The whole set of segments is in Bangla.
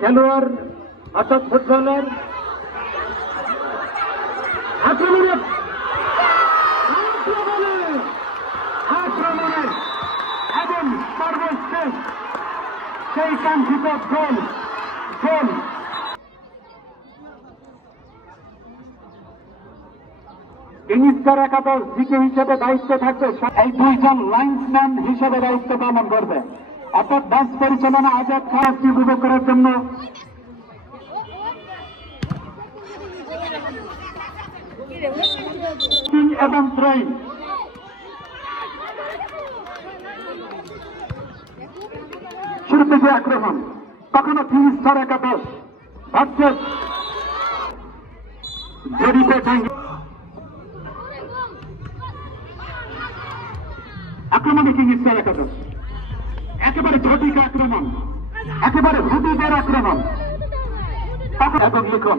খেলোয়াড় অর্থাৎ আক্রমণে। আক্রমণে। এবং সর্বশেষ সেই কাঙ্ক্ষিত গোল গোল। ইংলিশকার একাদশ জিকে হিসেবে দায়িত্ব থাকবে এই দুইজন লাইন্সম্যান হিসেবে দায়িত্ব পালন করবে। অর্থাৎ ম্যাচ পরিচালনা আজাদ খারাপটি উপভোগ করার জন্য। তিন এবং যে আক্রমণ। কখনো তিন একাদশ। ভাবছে জরিপে আক্রমণে স্তর একাদশ। একেবারে ঝটিকা আক্রমণ। একেবারে হুদুদের আক্রমণ। তখন এবং লিখন।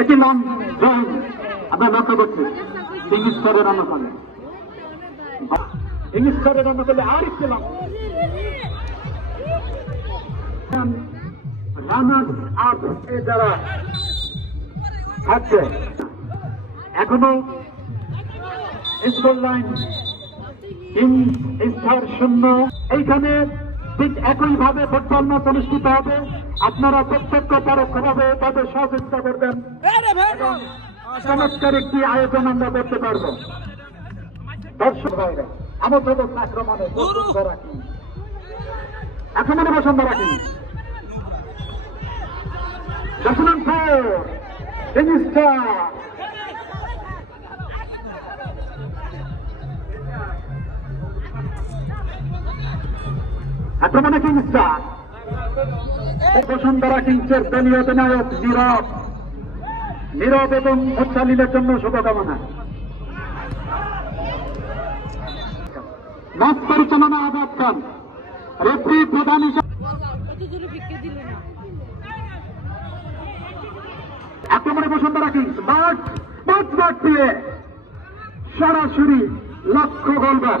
এটি লং জয়েন আমরা লক্ষ্য করছি, ইংলিশ স্তরের অনুকূলে ইংলিশ স্তরের অনুকূলে আর একটি এ যারা থাকছে, এখনও স্কোর লাইন। তিন স্তর শূন্য। এইখানে ঠিক একইভাবে ম্যাচ অনুষ্ঠিত হবে। আপনারা প্রত্যক্ষ পরোক্ষভাবে তাদের সহযোগিতা করবেন। চমৎকার একটি আয়োজন আমরা করতে পারব। দর্শক ভাইরা প্রদত্ত আক্রমণে আক্রমণে বসন্ত রাখি। দশনাম জিনিসটা আক্রমণে কিংসটা বসুন্ধরা কিংসের দলীয় অধিনায়ক নীরব। নীরব এবং উচ্চালিলের জন্য শুভকামনা। ম্যাচ পরিচালনা আজাদ খান। রেফরি প্রধান আক্রমণে বসুন্ধরা কিংস মাঠ পাঁচ মাঠ দিয়ে সরাসরি লক্ষ্য গোলবার।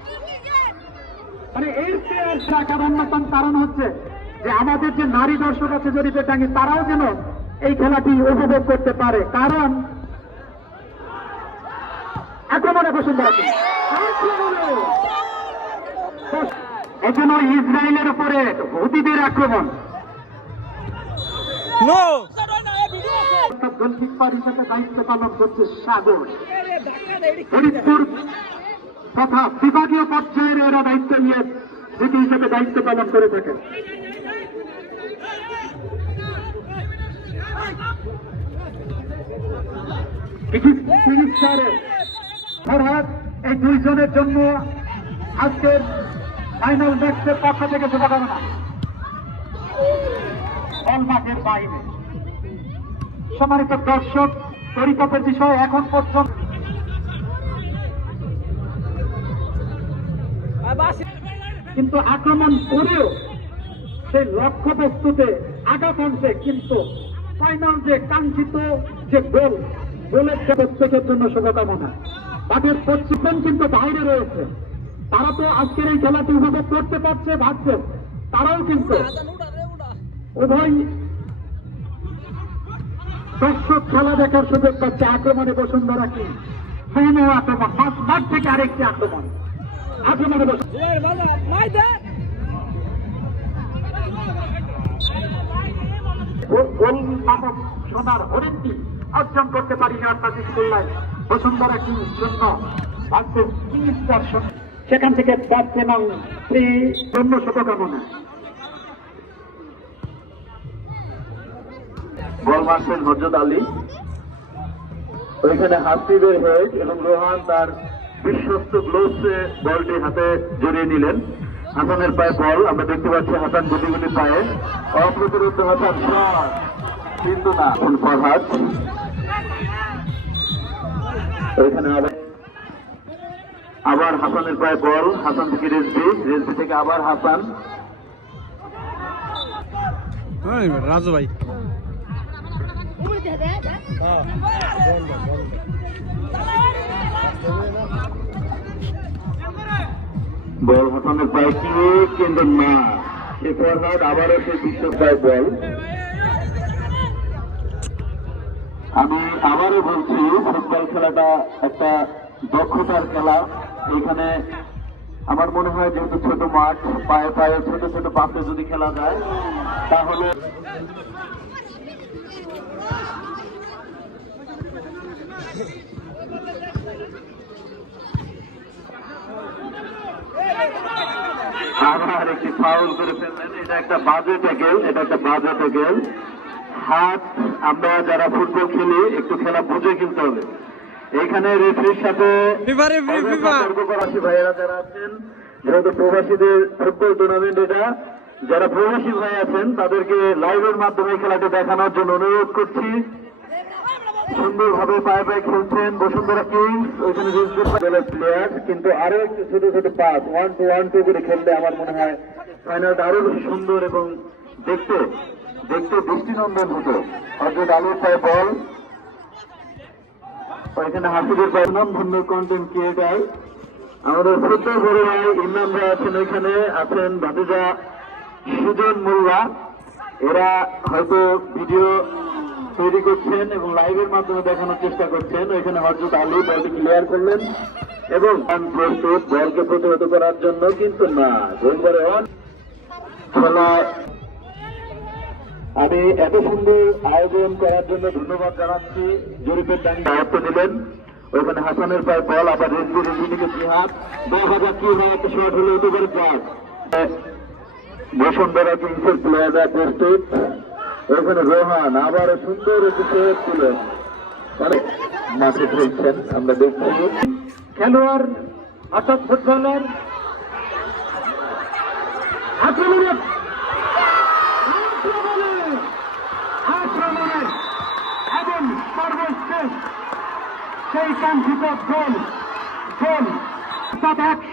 মানে এর চেয়ে আর শাখার অন্যতম কারণ হচ্ছে যে আমাদের যে নারী দর্শক আছে জরিপে টাঙ্গি তারাও যেন এই খেলাটি উপভোগ করতে পারে। কারণ আক্রমণে আক্রমণে এখনও ইসরায়েলের উপরে হুদিদের আক্রমণ। গোলকিপার হিসেবে দায়িত্ব পালন করছে সাগর। ফরিদপুর তথা বিভাগীয় পর্যায়ের এরা দায়িত্ব নিয়ে স্মৃতি হিসেবে দায়িত্ব পালন করে থাকে ফরহাদ এই দুইজনের জন্য আজকের ফাইনাল ম্যাচের পক্ষ থেকে শুভকামনা। বাইরে। সম্মানিত দর্শক পরিকল্পের বিষয় এখন পর্যন্ত কিন্তু আক্রমণ করেও সেই লক্ষ্য বস্তুতে আঘাত আনছে, কিন্তু ফাইনাল যে কাঙ্ক্ষিত যে গোল গোলের প্রত্যেকের জন্য শুভকামনা, তাদের পশ্চিম কিন্তু বাইরে রয়েছে। তারা তো আজকের এই খেলাটি উপভোগ করতে পারছে, ভাবছে, তারাও কিন্তু উভয় দর্শক খেলা দেখার সুযোগ পাচ্ছে আক্রমণে বসুন্ধরা কি আক্রমণ পাঁচ থেকে আরেকটি আক্রমণ। আক্রমণে নামক সোনার হরিণটি অর্জন করতে পারিনি অর্থাৎ স্কুল্লায় বসুন্ধরা কিংস জন্য সেখান থেকে পাচ্ছে এবং শ্রী জন্য শুভকামনা। গোল মারছেন হজরত আলী। ওইখানে হাসিবের হেড এবং রোহান তার বিশ্বস্ত গ্লোভসে বলটি হাতে জড়িয়ে নিলেন। হাসানের পায়ে বল আমরা দেখতে পাচ্ছি হাসান গুলি গুলি পায়ে। অপ্রতিরোধ হাসান কিন্তু না এখন ফরহাদ। এখানে আবার আবার হাসানের পায়ে বল হাসান থেকে রেসবি রেসবি থেকে আবার হাসান। রাজু ভাই। বল হাসানের পায়ে কি কিন্তু না সে ফরহাদ আবারও সে বিশ্ব পায় বল। আমি আবারও বলছি, ফুটবল খেলাটা একটা দক্ষতার খেলা। এখানে আমার মনে হয় যেহেতু ছোট মাঠ, পায়ে পায়ে ছোট ছোট পাশে যদি খেলা যায়, তাহলে আবার একটি ফাউল করে ফেললেন। এটা একটা বাজে ট্যাকেল এটা একটা বাজে ট্যাকেল হাত আমরা যারা ফুটবল খেলি একটু খেলা বুঝে খেলতে হবে। এখানে রেফারির সাথে প্রবাসী ভাইয়েরা যারা আছেন যেহেতু প্রবাসীদের ফুটবল টুর্নামেন্ট এটা যারা প্রবাসী ভাই আছেন তাদেরকে লাইভের মাধ্যমে খেলাটি দেখানোর জন্য অনুরোধ করছি। সুন্দরভাবে পায়ে পায়ে খেলছেন বসুন্ধরা কিংস। ওইখানে প্লেয়ার কিন্তু আরও একটু ছোট ছোট pass one two one two করে খেললে আমার মনে হয় ফাইনালটা আরও বেশি সুন্দর এবং দেখতে দেখতে দৃষ্টিনন্দন হতো। অর্জুন আলুর পায়ে বল। ওইখানে হাসিদের পায়ে ধন্য কন্টেন্ট ক্রিয়েটার আমাদের ফুটবল বড় ভাই ইমরান ভাই আছেন ওইখানে, আছেন ভাতিজা সুজন মোল্লা। এরা হয়তো ভিডিও তৈরি করছেন এবং লাইভের মাধ্যমে দেখানোর চেষ্টা করছেন। ওইখানে হজরত আলী বলটি ক্লিয়ার করলেন এবং প্রস্তুত, বলকে প্রতিহত করার জন্য কিন্তু না। গোলবারে আমি এত সুন্দর আয়োজন করার জন্য ধন্যবাদ জানাচ্ছি। জরিপের ডানি দায়িত্ব দিলেন ওইখানে হাসানের পায়ে বল, আবার রেসবি রেসবিকে জিহাদ। দশ হাজার কি হয় একটা শট হলে হতে পারে চার বসুন্ধরা কিংসের প্লেয়াররা প্রস্তুত। ওইখানে রোহান আবার সুন্দর অনেক মাঠে খেলছেন, আমরা দেখছি। খেলোয়াড় অর্থাৎ ফুটবলার সেই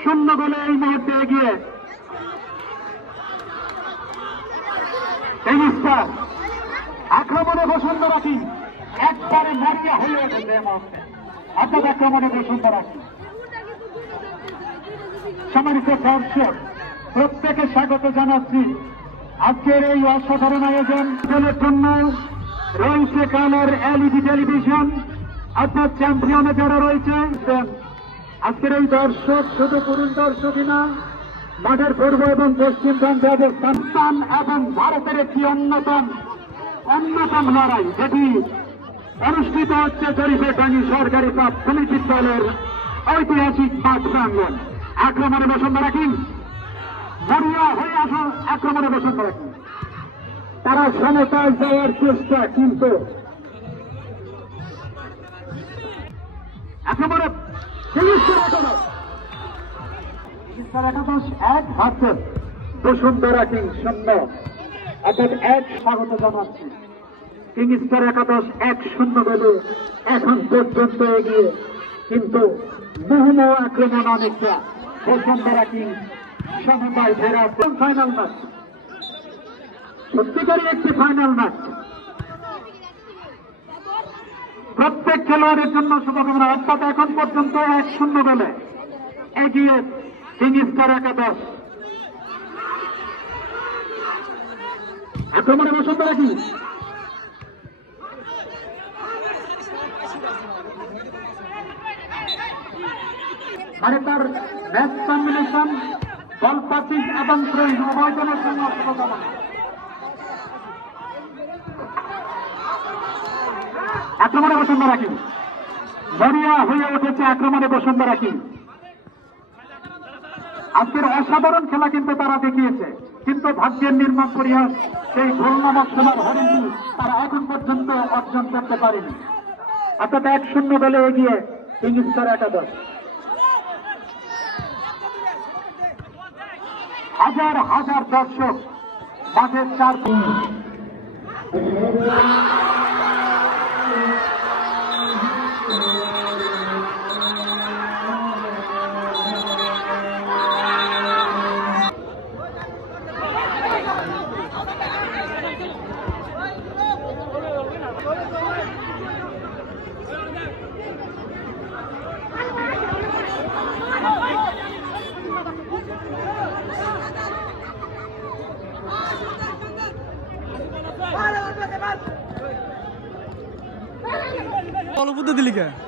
শূন্য এই মুহূর্তে এগিয়ে। আক্রমণে বসুন্ধরা কি একবারে মরিয়া হয়ে এই অর্থাৎ আক্রমণে বসুন্ধরা কি সম্মানিত দর্শক, প্রত্যেকে স্বাগত জানাচ্ছি। আজকের এই অসাধারণ আয়োজন জন্য রয়েছে কালার এলইডি টেলিভিশন। অর্থাৎ চ্যাম্পিয়নে যারা রয়েছে আজকের এই দর্শক শুধু পুরুষ দর্শকই না, মাঠের পূর্ব এবং পশ্চিম প্রান্তে অবস্থান। এবং ভারতের একটি অন্যতম অন্যতম লড়াই যেটি অনুষ্ঠিত হচ্ছে টাঙ্গি সরকারি প্রাথমিক বিদ্যালয়ের ঐতিহাসিক মাঠ প্রাঙ্গন আক্রমণে বসুন্ধরা কিং মরিয়া হয়ে আসা, আক্রমণে বসুন্ধরা কিং তারা সমতায় যাওয়ার চেষ্টা কিন্তু একেবারে এক ভাবছে বসুন্ধরা কিং শূন্য। এক স্বাগত জানাচ্ছি। কিংস্টার একাদশ এক শূন্য বলে এখন পর্যন্ত এগিয়ে। কিন্তু মোহন আক্রমণ অনেকটা। বসুন্ধরা কিং সমবায় ফেরা ফাইনাল ম্যাচ সত্যিকারই একটি ফাইনাল ম্যাচ প্রত্যেক খেলোয়াড়ের জন্য শুভকামনা। অর্থাৎ এখন পর্যন্ত এক শূন্য বলে এগিয়ে কিংস্টার একাদশ। আক্রমণে বসুন্ধরা কি মানে তার ম্যাচ কম্বিনেশন বল পাসিং এবং থ্রোইং উভয়জনের জন্য আক্রমণে বসুন্ধরা কি মরিয়া হয়ে উঠেছে আক্রমণে বসুন্ধরা কি আজকের অসাধারণ খেলা কিন্তু তারা দেখিয়েছে। কিন্তু ভাগ্যের নির্মাণ পরিহাস, সেই গোল নামক সোনার হরিণটি তারা এখন পর্যন্ত অর্জন করতে পারেনি। অর্থাৎ এক শূন্য দলে এগিয়ে কিংস্টার একাদশ। হাজার হাজার দর্শক মাঠের চার বল বুদ্ধ দিলি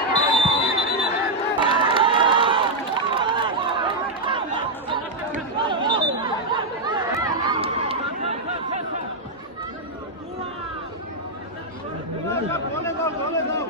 বলে দাও বলে দাও